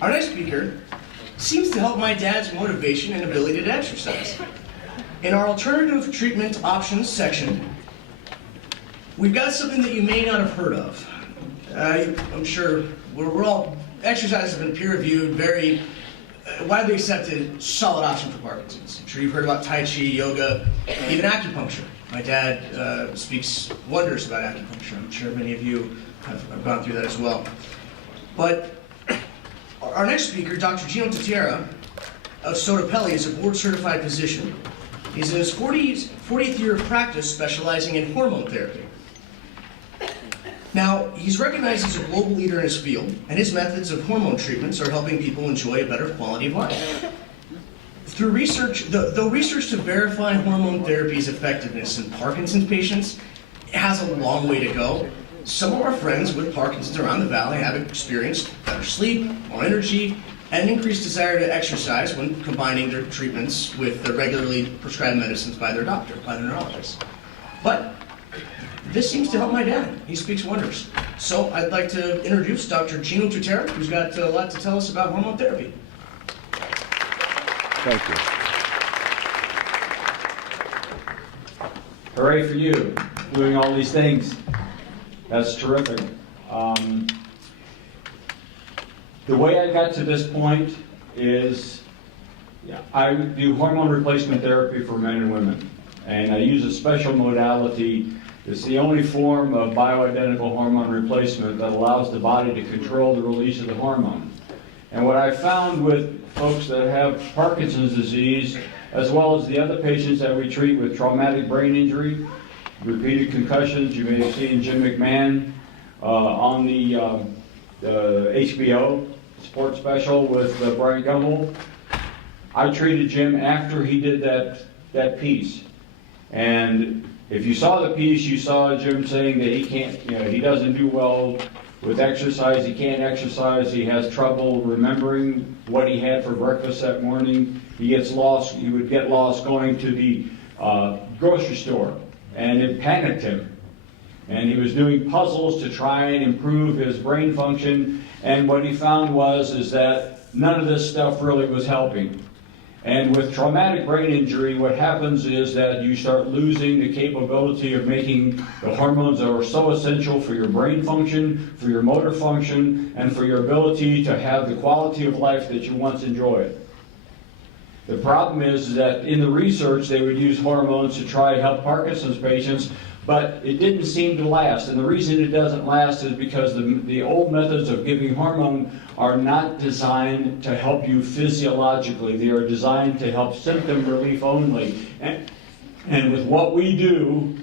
Our next speaker seems to help my dad's motivation and ability to exercise. In our alternative treatment options section, we've got something that you may not have heard of. I'm sure we're all, exercise has been peer-reviewed, very widely accepted, solid option for Parkinson's. I'm sure you've heard about Tai Chi, yoga, even acupuncture. My dad speaks wonders about acupuncture. I'm sure many of you have gone through that as well. But our next speaker, Dr. Gino Tutera of Sotapelli, is a board-certified physician. He's in his 40th year of practice specializing in hormone therapy. Now, he's recognized as a global leader in his field, and his methods of hormone treatments are helping people enjoy a better quality of life. Through research, though research to verify hormone therapy's effectiveness in Parkinson's patients has a long way to go, some of our friends with Parkinson's around the valley have experienced better sleep, more energy, and an increased desire to exercise when combining their treatments with the regularly prescribed medicines by their doctor, by their neurologist. But this seems to help my dad. He speaks wonders. So I'd like to introduce Dr. Gino Tutera, who's got a lot to tell us about hormone therapy. Thank you. Hooray for you, doing all these things. That's terrific. The way I got to this point is I do hormone replacement therapy for men and women. And I use a special modality. It's the only form of bioidentical hormone replacement that allows the body to control the release of the hormone. And what I found with folks that have Parkinson's disease, as well as the other patients that we treat with traumatic brain injury, repeated concussions, you may have seen Jim McMahon on the HBO sports special with Brian Gumbel. I treated Jim after he did that piece. And if you saw the piece, you saw Jim saying that he can't, he doesn't do well with exercise, he can't exercise, he has trouble remembering what he had for breakfast that morning. He gets lost, he would get lost going to the grocery store, and it panicked him. And he was doing puzzles to try and improve his brain function, and what he found is that none of this stuff really was helping. And with traumatic brain injury, what happens is that you start losing the capability of making the hormones that are so essential for your brain function, for your motor function, and for your ability to have the quality of life that you once enjoyed. The problem is that in the research, they would use hormones to try to help Parkinson's patients, but it didn't seem to last. And the reason it doesn't last is because the old methods of giving hormone are not designed to help you physiologically. They are designed to help symptom relief only. And with what we do,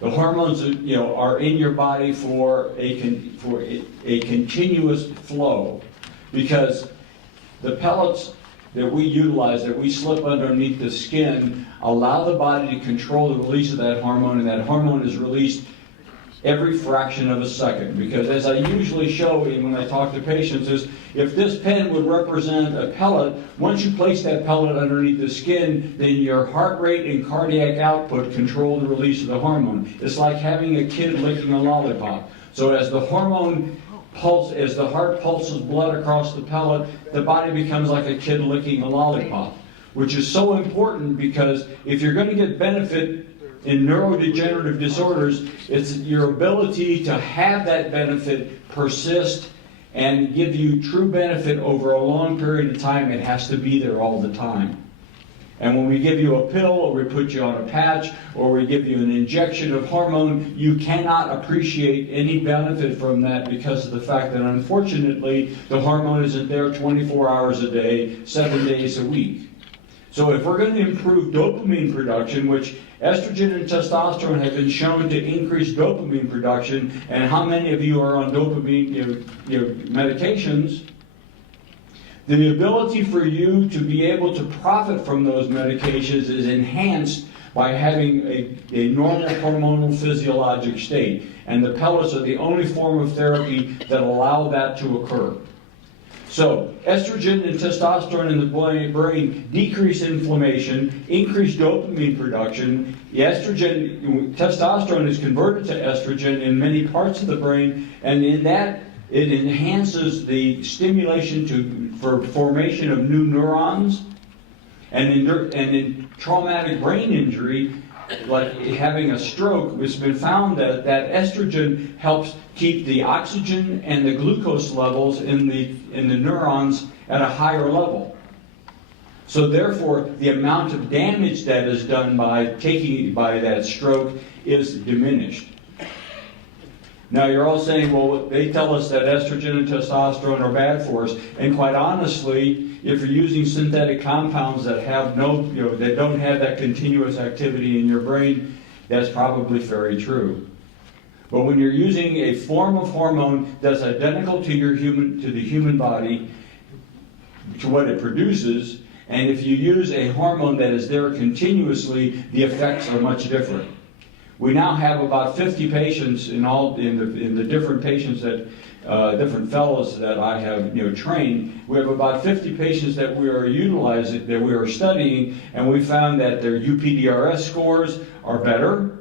the hormones are in your body for a continuous flow, because the pellets that we utilize, that we slip underneath the skin, allow the body to control the release of that hormone, and that hormone is released every fraction of a second. Because as I usually show when I talk to patients is, if this pen would represent a pellet, once you place that pellet underneath the skin, then your heart rate and cardiac output control the release of the hormone. It's like having a kid licking a lollipop. So as the hormone pulse, as the heart pulses blood across the pellet, the body becomes like a kid licking a lollipop, which is so important, because if you're going to get benefit in neurodegenerative disorders, it's your ability to have that benefit persist and give you true benefit over a long period of time. It has to be there all the time. And when we give you a pill, or we put you on a patch, or we give you an injection of hormone, you cannot appreciate any benefit from that, because of the fact that, unfortunately, the hormone isn't there 24 hours a day, 7 days a week. So if we're going to improve dopamine production, which estrogen and testosterone have been shown to increase dopamine production, and how many of you are on dopamine medications, the ability for you to be able to profit from those medications is enhanced by having a normal hormonal physiologic state. And the pellets are the only form of therapy that allow that to occur. So, estrogen and testosterone in the brain decrease inflammation, increase dopamine production. Testosterone is converted to estrogen in many parts of the brain, and in that It enhances the stimulation for formation of new neurons. And in traumatic brain injury, like having a stroke, it's been found that estrogen helps keep the oxygen and the glucose levels in the neurons at a higher level. So therefore, the amount of damage that is done by that stroke is diminished. Now you're all saying, well, they tell us that estrogen and testosterone are bad for us, and quite honestly, if you're using synthetic compounds that have that don't have that continuous activity in your brain, that's probably very true. But when you're using a form of hormone that's identical to the human body, to what it produces, and if you use a hormone that is there continuously, the effects are much different. We now have about 50 patients in the different patients that different fellows that I have trained. We have about 50 patients that we are utilizing, that we are studying, and we found that their UPDRS scores are better,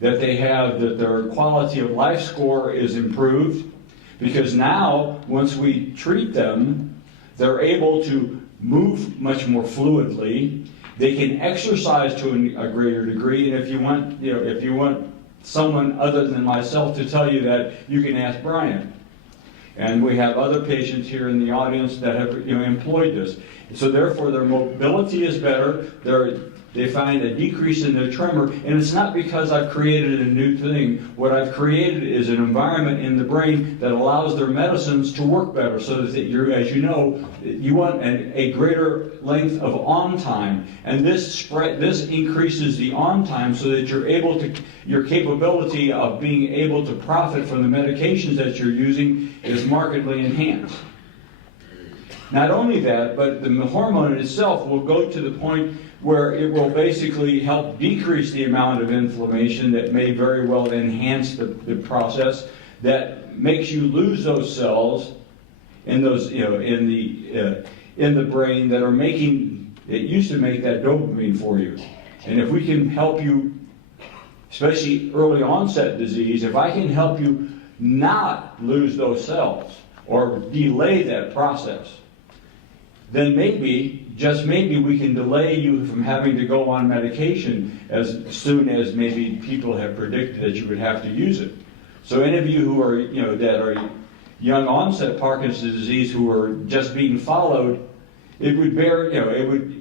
that their quality of life score is improved, because now once we treat them, they're able to move much more fluidly. They can exercise to a greater degree, and if you want someone other than myself to tell you that, you can ask Brian. And we have other patients here in the audience that have employed this. So therefore, their mobility is better. They find a decrease in their tremor, and it's not because I've created a new thing. What I've created is an environment in the brain that allows their medicines to work better, so that as you know, you want a greater length of on time, and this increases the on time so that your capability of being able to profit from the medications that you're using is markedly enhanced. Not only that, but the hormone itself will go to the point where it will basically help decrease the amount of inflammation that may very well enhance the process that makes you lose those cells in the brain that used to make that dopamine for you. And if we can help you, especially early onset disease, if I can help you not lose those cells or delay that process, then maybe, just maybe, we can delay you from having to go on medication as soon as maybe people have predicted that you would have to use it. So any of you who are, that are young onset Parkinson's disease who are just being followed, it would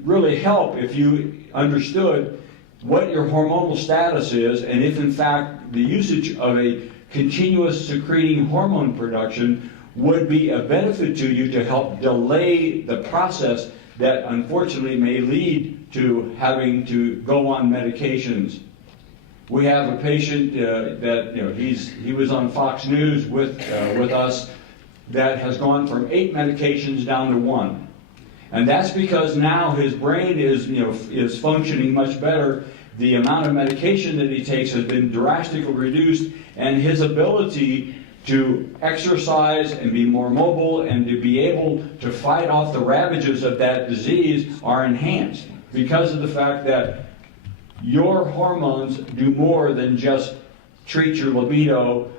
really help if you understood what your hormonal status is, and if in fact the usage of a continuous secreting hormone production would be a benefit to you to help delay the process that unfortunately may lead to having to go on medications. We have a patient that he was on Fox News with us that has gone from 8 medications down to 1, and that's because now his brain is functioning much better. The amount of medication that he takes has been drastically reduced, and his ability to exercise and be more mobile and to be able to fight off the ravages of that disease are enhanced because of the fact that your hormones do more than just treat your libido,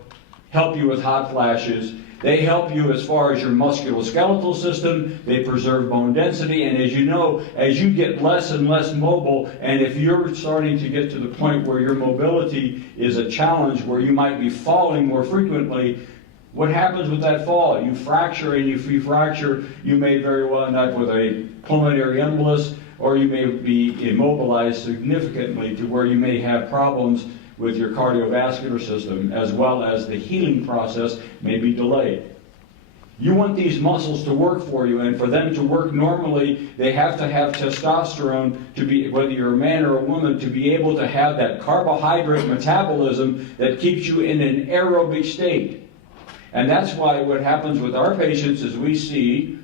help you with hot flashes. They help you as far as your musculoskeletal system. They preserve bone density, and as you know, as you get less and less mobile, and if you're starting to get to the point where your mobility is a challenge, where you might be falling more frequently, what happens with that fall? You fracture, and if you fracture, you may very well end up with a pulmonary embolus, or you may be immobilized significantly to where you may have problems with your cardiovascular system, as well as the healing process may be delayed. You want these muscles to work for you, and for them to work normally, they have to have testosterone to be, whether you're a man or a woman, to be able to have that carbohydrate metabolism that keeps you in an aerobic state. And that's why what happens with our patients is we see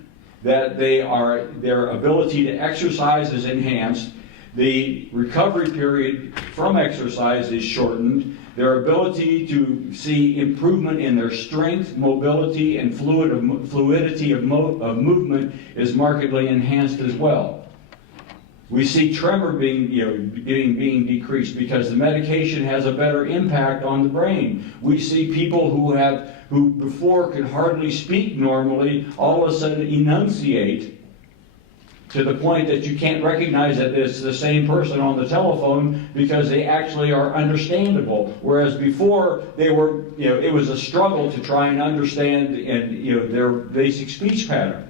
that their ability to exercise is enhanced. The recovery period from exercise is shortened. Their ability to see improvement in their strength, mobility, and fluidity of movement is markedly enhanced as well. We see tremor being decreased because the medication has a better impact on the brain. We see people who before could hardly speak normally, all of a sudden enunciate to the point that you can't recognize that it's the same person on the telephone because they actually are understandable. Whereas before they were, it was a struggle to try and understand their basic speech pattern.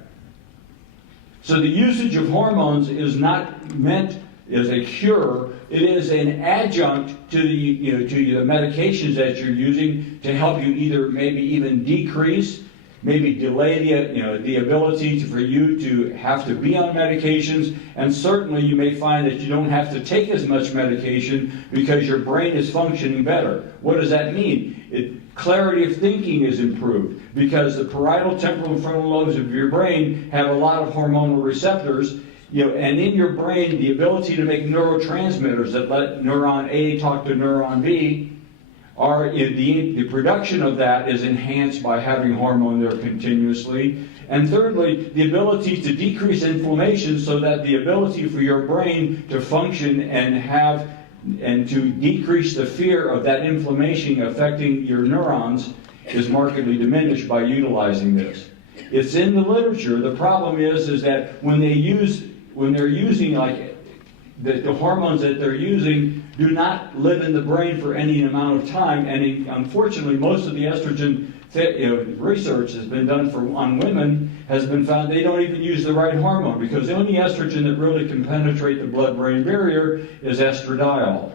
So the usage of hormones is not meant as a cure. It is an adjunct to the medications that you're using to help you either maybe even decrease, maybe delay the ability for you to have to be on medications, and certainly you may find that you don't have to take as much medication because your brain is functioning better. What does that mean? Clarity of thinking is improved because the parietal, temporal, and frontal lobes of your brain have a lot of hormonal receptors, and in your brain, the ability to make neurotransmitters that let neuron A talk to neuron B the production of that is enhanced by having hormone there continuously. And thirdly, the ability to decrease inflammation so that the ability for your brain to function and to decrease the fear of that inflammation affecting your neurons is markedly diminished by utilizing this. It's in the literature. The problem is that when they're using like the hormones that they're using do not live in the brain for any amount of time, and unfortunately most of the estrogen research has been done on women has been found they don't even use the right hormone because the only estrogen that really can penetrate the blood-brain barrier is estradiol.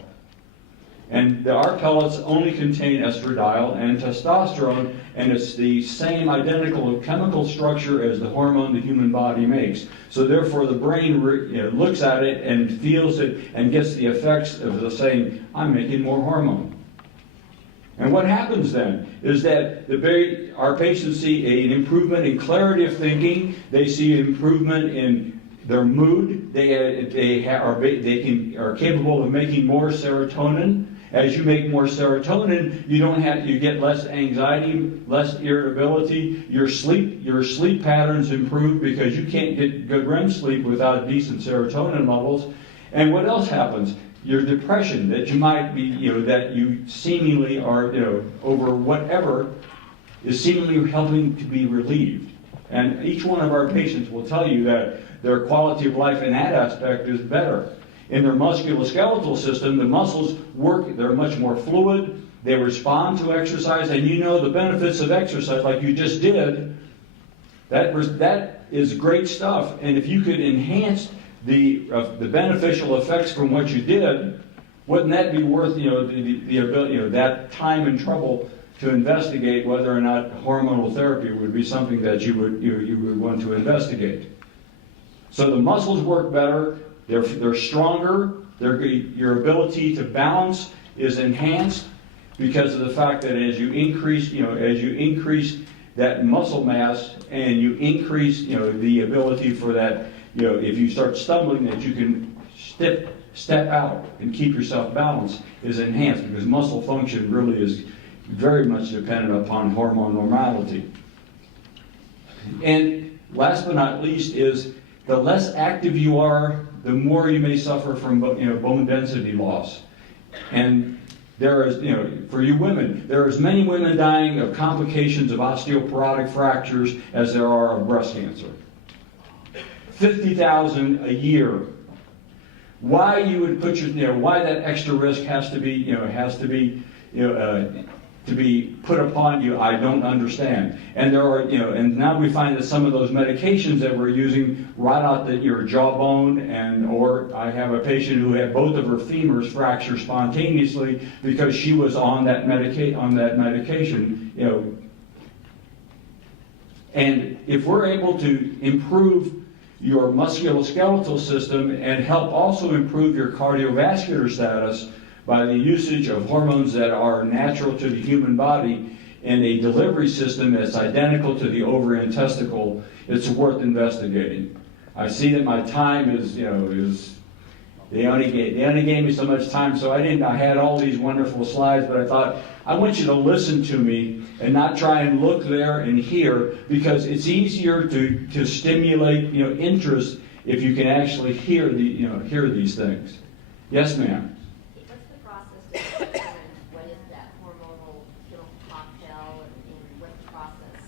And our pellets only contain estradiol and testosterone, and it's the same identical chemical structure as the hormone the human body makes. So therefore the brain looks at it and feels it and gets the effects of saying, I'm making more hormone. And what happens then is that our patients see an improvement in clarity of thinking, they see an improvement in their mood, they are capable of making more serotonin. As you make more serotonin, you get less anxiety, less irritability. Your sleep patterns improve because you can't get good REM sleep without decent serotonin levels. And what else happens? Your depression that you might be, that you seemingly are, over whatever, is seemingly helping to be relieved. And each one of our patients will tell you that their quality of life in that aspect is better. In their musculoskeletal system, the muscles work, they're much more fluid, they respond to exercise, and the benefits of exercise like you just did, that is great stuff. And if you could enhance the beneficial effects from what you did, wouldn't that be worth the ability, that time and trouble to investigate whether or not hormonal therapy would be something that you would want to investigate? So the muscles work better. They're stronger. Your ability to balance is enhanced because of the fact that as you increase that muscle mass and you increase, the ability for that, if you start stumbling, that you can step out and keep yourself balanced is enhanced because muscle function really is very much dependent upon hormone normality. And last but not least is the less active you are, the more you may suffer from bone density loss. And there is, for you women, there are as many women dying of complications of osteoporotic fractures as there are of breast cancer. 50,000 a year. Why you would put why that extra risk has to be put upon you, I don't understand. And there are, and now we find that some of those medications that we're using right out your jawbone, or I have a patient who had both of her femurs fracture spontaneously because she was on that medication, And if we're able to improve your musculoskeletal system and help also improve your cardiovascular status by the usage of hormones that are natural to the human body in a delivery system that's identical to the ovary and testicle, it's worth investigating. I see that my time is they only gave me so much time, so I had all these wonderful slides, but I thought, I want you to listen to me and not try and look there and here, because it's easier to stimulate interest if you can actually hear hear these things. Yes, ma'am. What's the process to determine what is that hormonal pill cocktail and what's the process?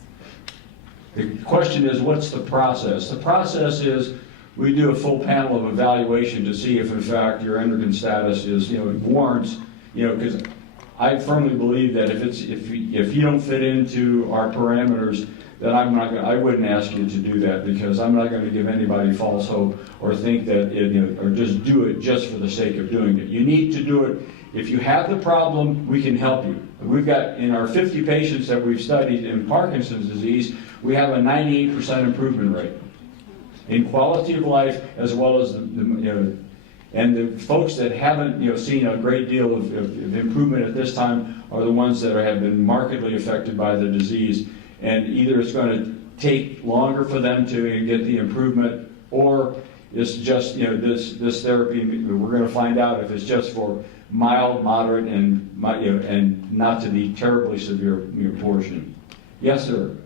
The question is, what's the process? The process is we do a full panel of evaluation to see if, in fact, your endocrine status is, warrants, because I firmly believe that if you don't fit into our parameters, then I wouldn't ask you to do that, because I'm not going to give anybody false hope or think that or just do it just for the sake of doing it. You need to do it. If you have the problem, we can help you. We've got, in our 50 patients that we've studied in Parkinson's disease, we have a 98% improvement rate in quality of life, as well as and the folks that haven't seen a great deal of improvement at this time are the ones that have been markedly affected by the disease. And either it's going to take longer for them to get the improvement, or it's just this therapy. We're going to find out if it's just for mild, moderate, and not to the terribly severe portion. Yes, sir.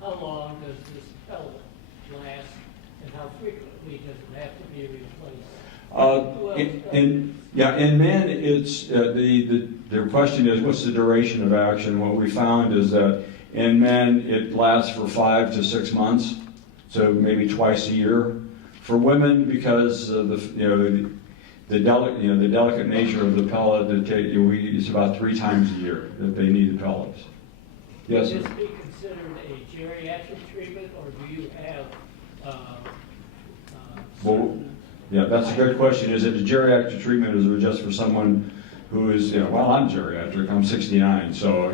How long does this pellet last, and how frequently does it have to be replaced? In men, it's the question is, what's the duration of action? What we found is that in men it lasts for 5 to 6 months, so maybe twice a year. For women, because of the delicate nature of the pellet, it's about 3 times a year that they need the pellets. Yes, sir. Would this be considered a geriatric treatment, or do you have Well, yeah, that's a good question. Is it a geriatric treatment, or is it just for someone who is, well, I'm geriatric, I'm 69, so,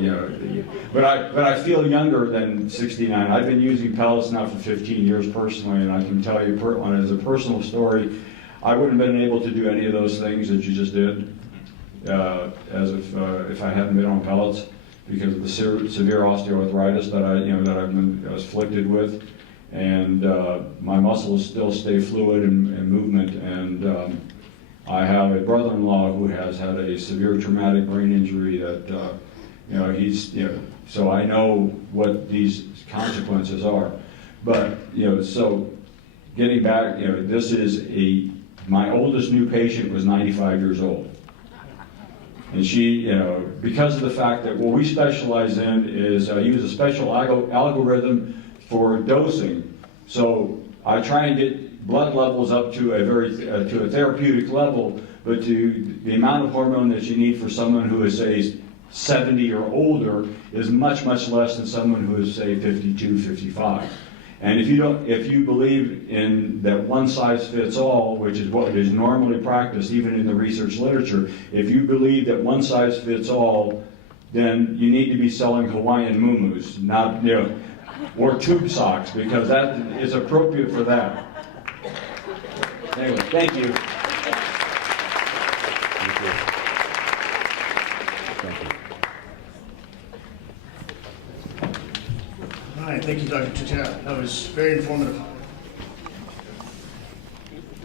but I feel younger than 69. I've been using pellets now for 15 years personally, and I can tell you as a personal story, I wouldn't have been able to do any of those things that you just did, if I hadn't been on pellets, because of the severe osteoarthritis that I've been afflicted with. And my muscles still stay fluid and movement, and I have a brother-in-law who has had a severe traumatic brain injury that so I know what these consequences are. But so getting back, this is my oldest new patient was 95 years old, and she, because of the fact that what we specialize in is use a special algorithm for dosing. So I try and get blood levels up to a therapeutic level, but to the amount of hormone that you need for someone who is, say, 70 or older is much, much less than someone who is, say, 52, 55. And if you believe in that one size fits all, which is what is normally practiced even in the research literature, if you believe that one size fits all, then you need to be selling Hawaiian muumuus, not, or tube socks, because that is appropriate for that. Anyway, thank you. All right, thank you, Dr. Tutera. That was very informative.